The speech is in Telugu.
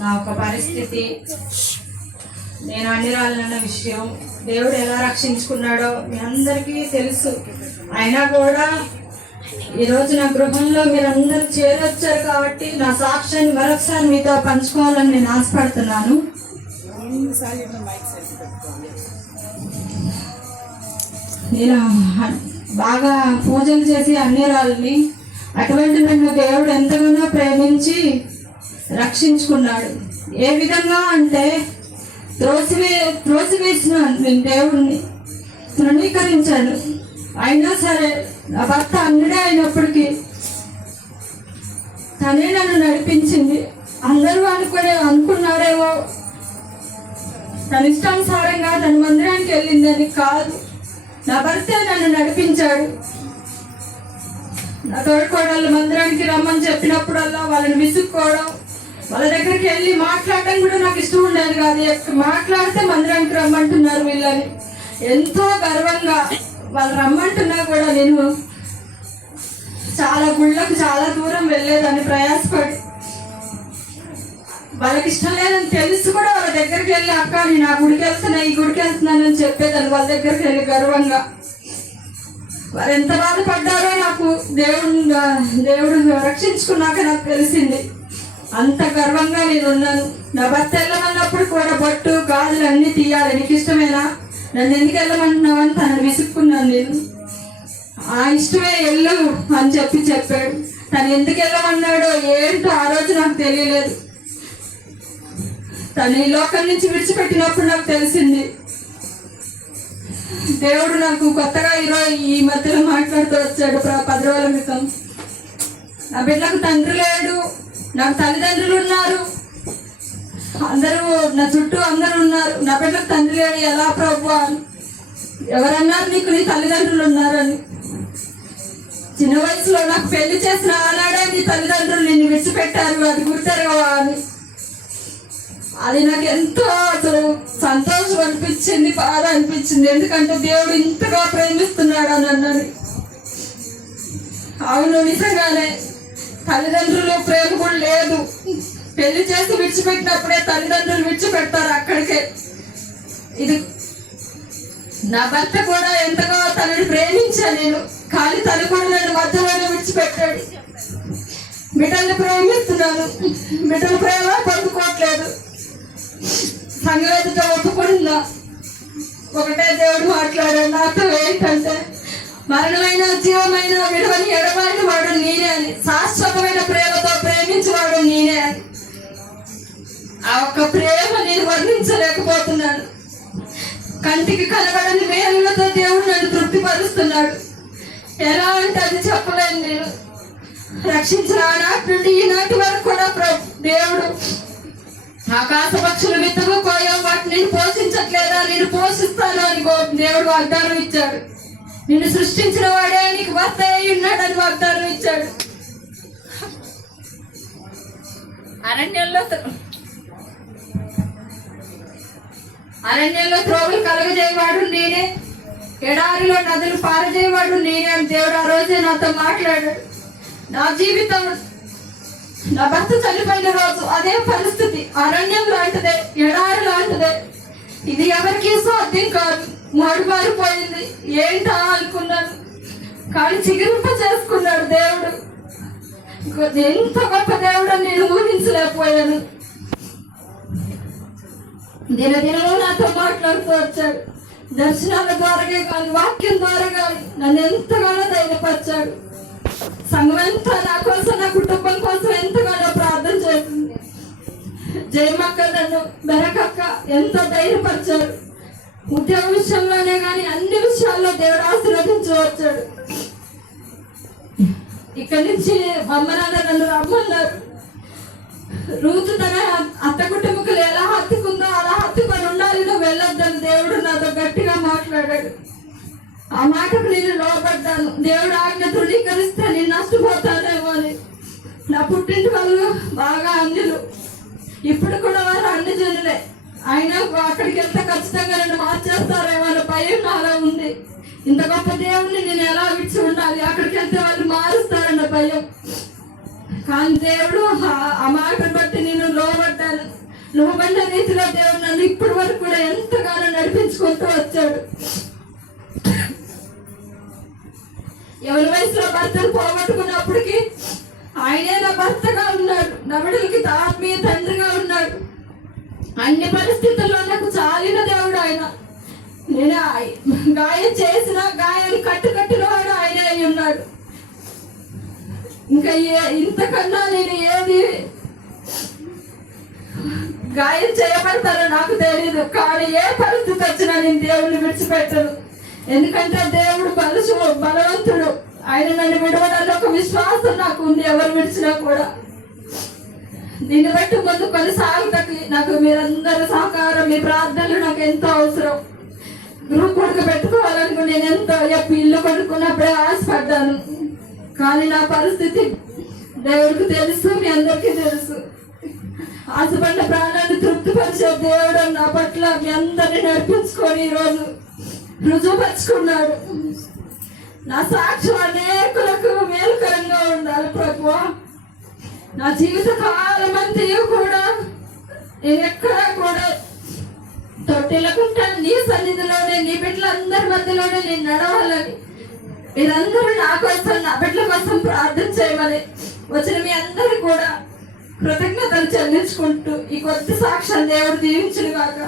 నా ఒక పరిస్థితి, నేను అన్నిరాలన్న విషయం, దేవుడు ఎలా రక్షించుకున్నాడో మీ అందరికీ తెలుసు. అయినా కూడా ఈరోజు నా గృహంలో మీరందరూ చేరొచ్చారు కాబట్టి నా సాక్ష్యాన్ని మరొకసారి మీతో పంచుకోవాలని నేను ఆశపడుతున్నాను. నేను బాగా పూజలు చేసి అన్నిరాలని, అటువంటి నన్ను దేవుడు ఎంతగానో ప్రేమించి రక్షించుకున్నాడు. ఏ విధంగా అంటే త్రోసివేసిన నేను దేవుడిని తృణీకరించాను. అయినా సరే నా భర్త అన్నిడే అయినప్పటికీ తనే నన్ను నడిపించింది. అందరూ అనుకున్నారేమో తన ఇష్టానుసారంగా తన మందిరానికి వెళ్ళిందని. కాదు, నా భర్తే నన్ను నడిపించాడు. నా తోడుకోడళ్ళు మందిరానికి రమ్మని చెప్పినప్పుడల్లా వాళ్ళని విసుక్కోవడం, వాళ్ళ దగ్గరికి వెళ్ళి మాట్లాడటం కూడా నాకు ఇష్టం ఉండేది కాదు. మాట్లాడితే మందిరానికి రమ్మంటున్నారు వీళ్ళని ఎంతో గర్వంగా వాళ్ళు రమ్మంటున్నా కూడా నేను చాలా గుళ్ళకు చాలా దూరం వెళ్ళేదాన్ని ప్రయాసపడి. వాళ్ళకి ఇష్టం లేదని తెలిసి కూడా వాళ్ళ దగ్గరికి వెళ్ళి, అక్క నేను ఆ గుడికి వెళ్తున్నా, ఈ గుడికి వెళ్తున్నానని చెప్పేదాన్ని వాళ్ళ దగ్గరికి వెళ్ళి గర్వంగా. వాళ్ళు ఎంత బాధపడ్డారో నాకు దేవుడు రక్షించుకున్నాక నాకు తెలిసింది. అంత గర్వంగా నేను ఉన్నాను. నా భర్త వెళ్ళమన్నప్పుడు కూడా బొట్టు గాజులు అన్నీ తీయాలి, నీకు ఇష్టమేనా, నన్ను ఎందుకు వెళ్ళమంటున్నావు అని తనని విసుక్కున్నాను. నేను ఆ ఇష్టమే వెళ్ళు అని చెప్పాడు. తను ఎందుకు వెళ్ళమన్నాడో ఏంటో ఆ రోజు నాకు తెలియలేదు. తను ఈ లోకం నుంచి విడిచిపెట్టినప్పుడు నాకు తెలిసింది. దేవుడు నాకు కొత్తగా ఈ మధ్యలో మాట్లాడుతూ వచ్చాడు. 10 రోజుల క్రితం నా బిడ్డలకు తండ్రి లేడు, నాకు తల్లిదండ్రులు ఉన్నారు, అందరూ నా చుట్టూ అందరూ ఉన్నారు, నా బిడ్డలకు తండ్రి లేడు ఎలా ప్రభు అని. ఎవరన్నారు నీకు నీ తల్లిదండ్రులు ఉన్నారని? చిన్న వయసులో నాకు పెళ్లి చేసిన ఆనాడే నీ తల్లిదండ్రులు నిన్ను విడిచిపెట్టారు, అది గుర్తెరగవా అని. అది నాకు ఎంతో అసలు సంతోషం అనిపించింది, బాధ అనిపించింది. ఎందుకంటే దేవుడు ఇంతగా ప్రేమిస్తున్నాడు అని అన్నది. అవును, నిజంగానే తల్లిదండ్రులు ప్రేమ కూడా లేదు. పెళ్లి చేసి విడిచిపెట్టినప్పుడే తల్లిదండ్రులు విడిచిపెడతారు అక్కడికే. ఇది నా భర్త కూడా ఎంతగా తనని ప్రేమించాను నేను, కానీ తను కూడా నన్ను మధ్యలోనే విడిచిపెట్టాడు. బిడ్డల్ని ప్రేమిస్తున్నాను, బిడ్డల ప్రేమ పొందుకోవట్లేదు. సంగతితో ఒప్పుకుందా ఒకటే దేవుడు మాట్లాడాడు నాతో, ఏంటంటే మరణమైన జీవమైన విడవని ఎడబాయిన వాడు నేనే అని, శాశ్వతమైన ప్రేమతో ప్రేమించేవాడు నేనే అని. ఆ ఒక్క ప్రేమ నేను వర్ణించలేకపోతున్నాను. కంటికి కనబడని మేలులతో దేవుడు నన్ను తృప్తిపరుస్తున్నాడు. ఎలా అంటే అది చెప్పలేను నేను. రక్షించిన ఆనాటి నుండి ఈనాటి వరకు కూడా దేవుడు ఆకాశ పక్షులు విత్తము కోయం, వాటిని నేను పోషించట్లేదా, నేను పోషిస్తాను అని దేవుడు వాగ్దానం ఇచ్చాడు. నిన్ను సృష్టించిన వాడే నీకు భర్త అయి ఉన్నాడని వాగ్దానం ఇచ్చాడు. అరణ్యంలో త్రోవలు కలగజేయవాడు నేనే, ఎడారిలో నదులు పారజేయవాడు నేనే అని దేవుడు ఆ రోజే నాతో మాట్లాడాడు. నా జీవితం, నా భర్త చనిపోయిన రోజు అదే పరిస్థితి. అరణ్యం లాంటిదే, ఎడారి లాంటిదే. ఇది ఎవరికి సాధ్యం కాదు, మడుబారిపోయింది. ఏంటా అనుకున్నాను, కానీ చిగురింప చేసుకున్నాడు దేవుడు. ఎంత గొప్ప దేవుడు అని నేను ఊహించలేకపోయాను. దినదినలో నాతో మాట్లాడుతూ వచ్చాడు. దర్శనాల ద్వారా కానీ వాక్యం ద్వారా కానీ నన్ను ఎంతగానో ధైర్యపరిచాడు. సంఘం ఎంత నా కోసం, నా కుటుంబం కోసం ఎంతగానో ప్రార్థన చేసింది. జయమక్క, నన్ను బెరకక్క ఎంతో ధైర్యపరిచాడు. ఉద్యోగ విషయంలోనే కానీ అన్ని విషయాల్లో దేవుడు ఆశీర్వదించి వచ్చాడు. ఇక్కడి నుంచి అమ్మ నాన్న నన్ను రమ్మన్నారు. రూతు తన అత్త కుటుంబకులు ఎలా హత్తుకుందో అలా హత్తుకొని ఉండాలి, నువ్వు వెళ్ళొద్దని దేవుడు నాతో గట్టిగా మాట్లాడాడు. ఆ మాటకు నేను లోపడ్డాను. దేవుడు ఆజ్ఞ తృణీకరిస్తే నేను నష్టపోతానేమో అని. నా పుట్టింటి వాళ్ళు బాగా అన్యులు, ఇప్పుడు కూడా వారు అన్ని జనులే. అయినా అక్కడికి వెళ్తే ఖచ్చితంగా నన్ను మార్చేస్తారేమో అనే భయం నాలో ఉంది. ఇంత గొప్ప దేవుడిని నేను ఎలా విడిచి ఉండాలి, అక్కడికి వెళ్తే వాళ్ళు మారుస్తారన్న భయం. కానీ దేవుడు ఆ మాటను బట్టి నేను లోబడ్డాను. లోబడిన రీతిలో దేవుడు నన్ను ఇప్పటి వరకు కూడా ఎంతగానో నడిపించుకుంటూ వచ్చాడు. ఎవరి వయసులో భర్తను పోగొట్టుకున్నప్పటికీ ఆయనే నా భర్తగా ఉన్నాడు. నా బిడ్డలకి ఆత్మీయ తండ్రిగా ఉన్నాడు. అన్ని పరిస్థితుల్లో నాకు చాలిన దేవుడు ఆయన. నేను గాయం చేసిన గాయాన్ని కట్టుకట్టులో ఆయనే అయి ఉన్నాడు. ఇంకా ఇంతకన్నా నేను ఏది గాయం చేయబడతారో నాకు తెలియదు. కానీ ఏ పరిస్థితి వచ్చినా నేను దేవుడిని విడిచిపెట్టను. ఎందుకంటే దేవుడు బలవంతుడు. ఆయన నన్ను విడవడంలో ఒక విశ్వాసం నాకు ఉంది, ఎవరు విడిచినా కూడా. దీన్ని బట్టి ముందు కొనసాగుటకి నాకు మీరందరూ సహకారం, మీ ప్రార్థనలు నాకు ఎంతో అవసరం. గ్రూప్ కొడుకు పెట్టుకోవాలనుకుని నేను ఎంతో ఇల్లు కొనుక్కున్నప్పుడే ఆశపడ్డాను. కానీ నా పరిస్థితి దేవుడికి తెలుసు, మీ అందరికీ తెలుసు. ఆశపడిన ప్రాణాన్ని తృప్తిపరిచే దేవుడు నా పట్ల మీ అందరినీ నడిపించుకొని ఈరోజు రుజువుపరుచుకున్నాడు. నా సాక్ష్యం అనేకులకు మేలుకరంగా ఉండాలి ప్రభువా. నా జీవిత కాలం అంతా కూడా నేను ఎక్కడా కూడా తొట్టెలకుంటాను. నీ సన్నిధిలోనే, నీ బిడ్డలందరి మధ్యలోనే నేను నడవాలని మీరందరూ నా కోసం, నా బిడ్డల కోసం ప్రార్థన చేయమని వచ్చిన మీ అందరూ కూడా కృతజ్ఞతలు చెల్లించుకుంటూ ఈ కొత్త సాక్ష్యం దేవుడు దీవించును గాక.